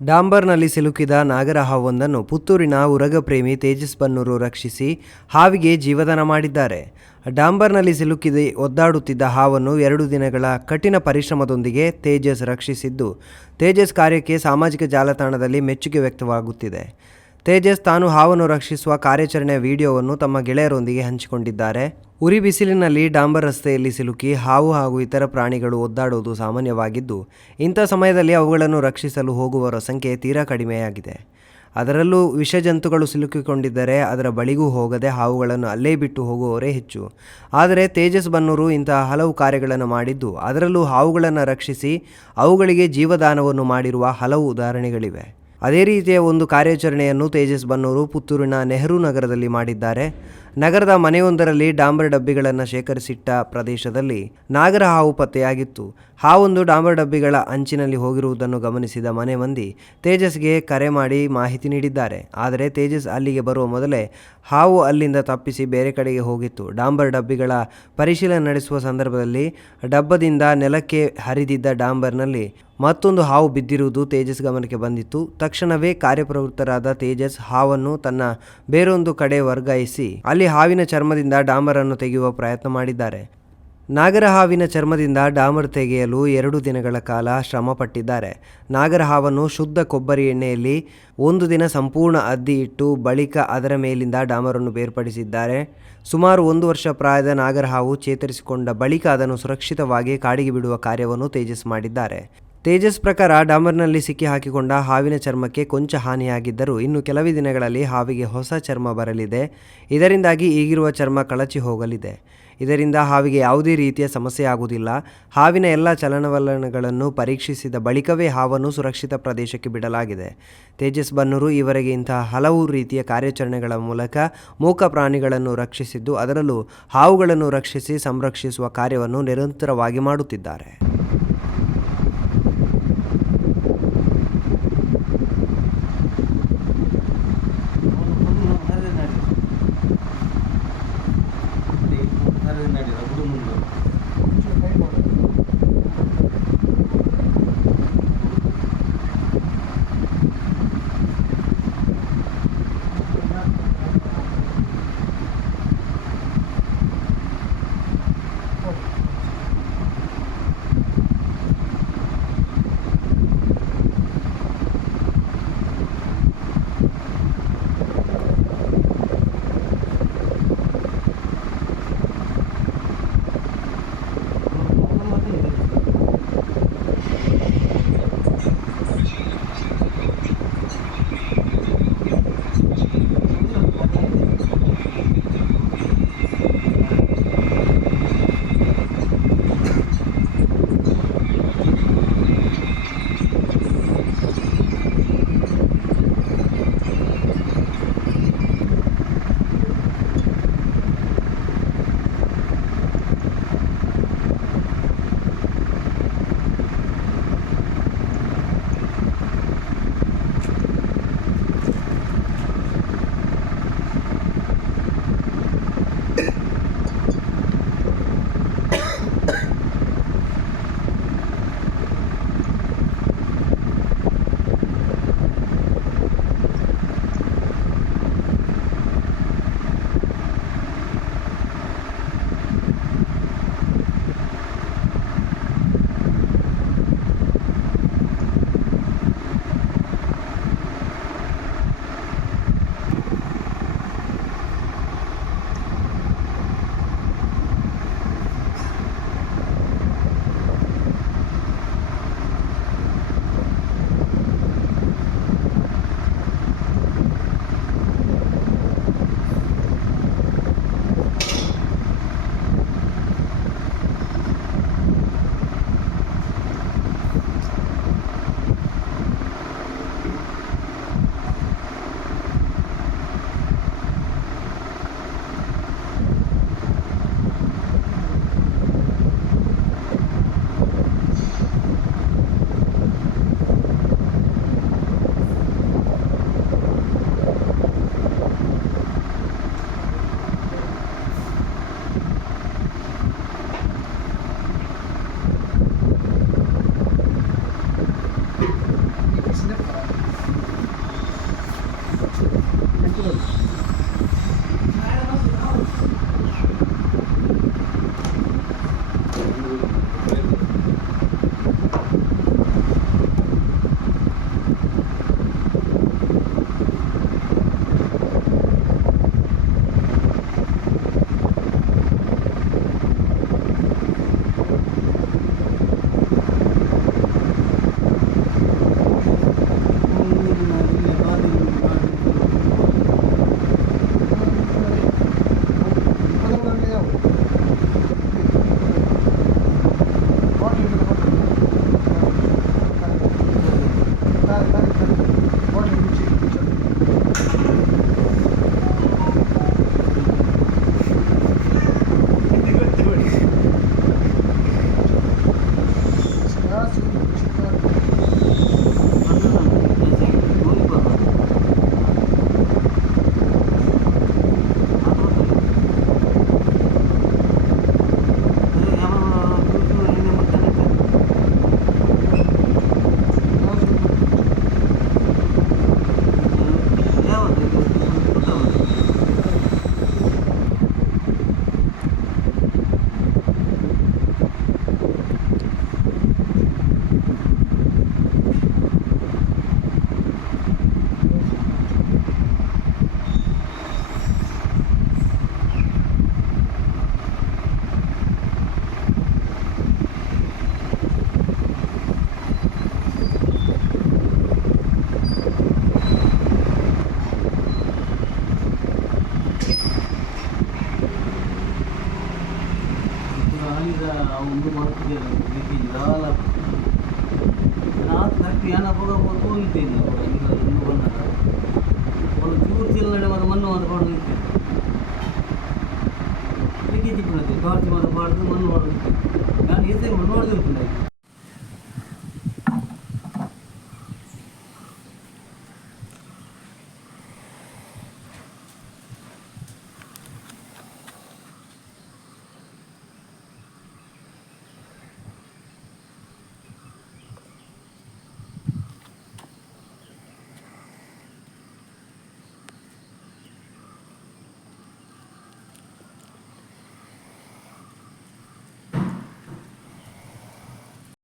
ಡಾಂಬರ್ನಲ್ಲಿ ಸಿಲುಕಿದ ನಾಗರ ಹಾವೊಂದನ್ನು ಪುತ್ತೂರಿನ ಉರಗಪ್ರೇಮಿ ತೇಜಸ್ ಬನ್ನೂರು ರಕ್ಷಿಸಿ ಹಾವಿಗೆ ಜೀವದಾನ ಮಾಡಿದ್ದಾರೆ. ಡಾಂಬರ್ನಲ್ಲಿ ಸಿಲುಕಿದ ಒದ್ದಾಡುತ್ತಿದ್ದ ಹಾವನ್ನು 2 ದಿನಗಳ ಕಠಿಣ ಪರಿಶ್ರಮದೊಂದಿಗೆ ತೇಜಸ್ ರಕ್ಷಿಸಿದ್ದು, ತೇಜಸ್ ಕಾರ್ಯಕ್ಕೆ ಸಾಮಾಜಿಕ ಜಾಲತಾಣದಲ್ಲಿ ಮೆಚ್ಚುಗೆ ವ್ಯಕ್ತವಾಗುತ್ತಿದೆ. ತೇಜಸ್ ತಾನು ಹಾವನ್ನು ರಕ್ಷಿಸುವ ಕಾರ್ಯಾಚರಣೆಯ ವಿಡಿಯೋವನ್ನು ತಮ್ಮ ಗೆಳೆಯರೊಂದಿಗೆ ಹಂಚಿಕೊಂಡಿದ್ದಾರೆ. ಉರಿ ಬಿಸಿಲಿನಲ್ಲಿ ಡಾಂಬರ್ ರಸ್ತೆಯಲ್ಲಿ ಸಿಲುಕಿ ಹಾವು ಹಾಗೂ ಇತರ ಪ್ರಾಣಿಗಳು ಒದ್ದಾಡುವುದು ಸಾಮಾನ್ಯವಾಗಿದ್ದು, ಇಂಥ ಸಮಯದಲ್ಲಿ ಅವುಗಳನ್ನು ರಕ್ಷಿಸಲು ಹೋಗುವವರ ಸಂಖ್ಯೆ ತೀರಾ ಕಡಿಮೆಯಾಗಿದೆ. ಅದರಲ್ಲೂ ವಿಷಜಂತುಗಳು ಸಿಲುಕಿಕೊಂಡಿದ್ದರೆ ಅದರ ಬಳಿಗೂ ಹೋಗದೆ ಹಾವುಗಳನ್ನು ಅಲ್ಲೇ ಬಿಟ್ಟು ಹೋಗುವವರೇ ಹೆಚ್ಚು. ಆದರೆ ತೇಜಸ್ ಬನ್ನೂರು ಇಂತಹ ಹಲವು ಕಾರ್ಯಗಳನ್ನು ಮಾಡಿದ್ದು, ಅದರಲ್ಲೂ ಹಾವುಗಳನ್ನು ರಕ್ಷಿಸಿ ಅವುಗಳಿಗೆ ಜೀವದಾನವನ್ನು ಮಾಡಿರುವ ಹಲವು ಉದಾಹರಣೆಗಳಿವೆ. ಅದೇ ರೀತಿಯ ಒಂದು ಕಾರ್ಯಾಚರಣೆಯನ್ನು ತೇಜಸ್ ಬನ್ನೂರು ಪುತ್ತೂರಿನ ನೆಹರು ನಗರದಲ್ಲಿ ಮಾಡಿದ್ದಾರೆ. ನಗರದ ಮನೆಯೊಂದರಲ್ಲಿ ಡಾಂಬರ್ ಡಬ್ಬಿಗಳನ್ನು ಶೇಖರಿಸಿಟ್ಟ ಪ್ರದೇಶದಲ್ಲಿ ನಾಗರ ಹಾವು ಪತ್ತೆಯಾಗಿತ್ತು. ಹಾವೊಂದು ಡಾಂಬರ್ ಡಬ್ಬಿಗಳ ಅಂಚಿನಲ್ಲಿ ಹೋಗಿರುವುದನ್ನು ಗಮನಿಸಿದ ಮನೆ ಮಂದಿ ತೇಜಸ್ಗೆ ಕರೆ ಮಾಡಿ ಮಾಹಿತಿ ನೀಡಿದ್ದಾರೆ. ಆದರೆ ತೇಜಸ್ ಅಲ್ಲಿಗೆ ಬರುವ ಮೊದಲೇ ಹಾವು ಅಲ್ಲಿಂದ ತಪ್ಪಿಸಿ ಬೇರೆ ಕಡೆಗೆ ಹೋಗಿತ್ತು. ಡಾಂಬರ್ ಡಬ್ಬಿಗಳ ಪರಿಶೀಲನೆ ನಡೆಸುವ ಸಂದರ್ಭದಲ್ಲಿ ಡಬ್ಬದಿಂದ ನೆಲಕ್ಕೆ ಹರಿದಿದ್ದ ಡಾಂಬರ್ನಲ್ಲಿ ಮತ್ತೊಂದು ಹಾವು ಬಿದ್ದಿರುವುದು ತೇಜಸ್ ಗಮನಕ್ಕೆ ಬಂದಿತ್ತು. ತಕ್ಷಣವೇ ಕಾರ್ಯಪ್ರವೃತ್ತರಾದ ತೇಜಸ್ ಹಾವನ್ನು ತನ್ನ ಬೇರೊಂದು ಕಡೆ ವರ್ಗಾಯಿಸಿ ಅಲ್ಲಿ ಹಾವಿನ ಚರ್ಮದಿಂದ ಡಾಂಬರನ್ನು ತೆಗೆಯುವ ಪ್ರಯತ್ನ ಮಾಡಿದ್ದಾರೆ. ನಾಗರ ಹಾವಿನ ಚರ್ಮದಿಂದ ಡಾಂಬರ್ ತೆಗೆಯಲು 2 ದಿನಗಳ ಕಾಲ ಶ್ರಮ ಪಟ್ಟಿದ್ದಾರೆ. ನಾಗರ ಹಾವನ್ನು ಶುದ್ಧ ಕೊಬ್ಬರಿ ಎಣ್ಣೆಯಲ್ಲಿ 1 ದಿನ ಸಂಪೂರ್ಣ ಅದ್ದಿ ಇಟ್ಟು ಬಳಿಕ ಅದರ ಮೇಲಿಂದ ಡಾಂಬರನ್ನು ಬೇರ್ಪಡಿಸಿದ್ದಾರೆ. ಸುಮಾರು 1 ವರ್ಷ ಪ್ರಾಯದ ನಾಗರ ಹಾವು ಚೇತರಿಸಿಕೊಂಡ ಬಳಿಕ ಅದನ್ನು ಸುರಕ್ಷಿತವಾಗಿ ಕಾಡಿಗೆ ಬಿಡುವ ಕಾರ್ಯವನ್ನು ತೇಜಸ್ ಮಾಡಿದ್ದಾರೆ. ತೇಜಸ್ ಪ್ರಕಾರ ಡಾಂಬರ್ನಲ್ಲಿ ಸಿಕ್ಕಿ ಹಾಕಿಕೊಂಡ ಹಾವಿನ ಚರ್ಮಕ್ಕೆ ಕೊಂಚ ಹಾನಿಯಾಗಿದ್ದರೂ ಇನ್ನು ಕೆಲವೇ ದಿನಗಳಲ್ಲಿ ಹಾವಿಗೆ ಹೊಸ ಚರ್ಮ ಬರಲಿದೆ. ಇದರಿಂದಾಗಿ ಈಗಿರುವ ಚರ್ಮ ಕಳಚಿ ಹೋಗಲಿದೆ. ಇದರಿಂದ ಹಾವಿಗೆ ಯಾವುದೇ ರೀತಿಯ ಸಮಸ್ಯೆ ಆಗುವುದಿಲ್ಲ. ಹಾವಿನ ಎಲ್ಲ ಚಲನವಲನಗಳನ್ನು ಪರೀಕ್ಷಿಸಿದ ಬಳಿಕವೇ ಹಾವನ್ನು ಸುರಕ್ಷಿತ ಪ್ರದೇಶಕ್ಕೆ ಬಿಡಲಾಗಿದೆ. ತೇಜಸ್ ಬನ್ನೂರು ಈವರೆಗೆ ಇಂತಹ ಹಲವು ರೀತಿಯ ಕಾರ್ಯಾಚರಣೆಗಳ ಮೂಲಕ ಮೂಕ ಪ್ರಾಣಿಗಳನ್ನು ರಕ್ಷಿಸಿದ್ದು, ಅದರಲ್ಲೂ ಹಾವುಗಳನ್ನು ರಕ್ಷಿಸಿ ಸಂರಕ್ಷಿಸುವ ಕಾರ್ಯವನ್ನು ನಿರಂತರವಾಗಿ ಮಾಡುತ್ತಿದ್ದಾರೆ. ಒಂದು ಮಾಡ್ತಿದ್ದೆ ವಿಧಾನ ನಾನು ಕಟ್ಟಿ ಹಣ ಹೋಗಿದ್ದೇನೆ ಈಗ ಇನ್ನು ಬಂದಾಗ ಒಂದು ಚೂರು ಚೀಲ ನಡೆ ಮತ್ತು ಮಣ್ಣು ಅಂತ ಹೊಡೆದಿದ್ದೆ ಟಿಕೆಟ್ ಟಾರ್ಚ್ ಮಾಡಿ ಬಾರ್ದು ಮಣ್ಣು ಹೊಡೆದಿದ್ದೆ ನಾನು ಈಸೆ ಮಣ್ಣು ಹೊಡೆದಿರ್ತೀನಿ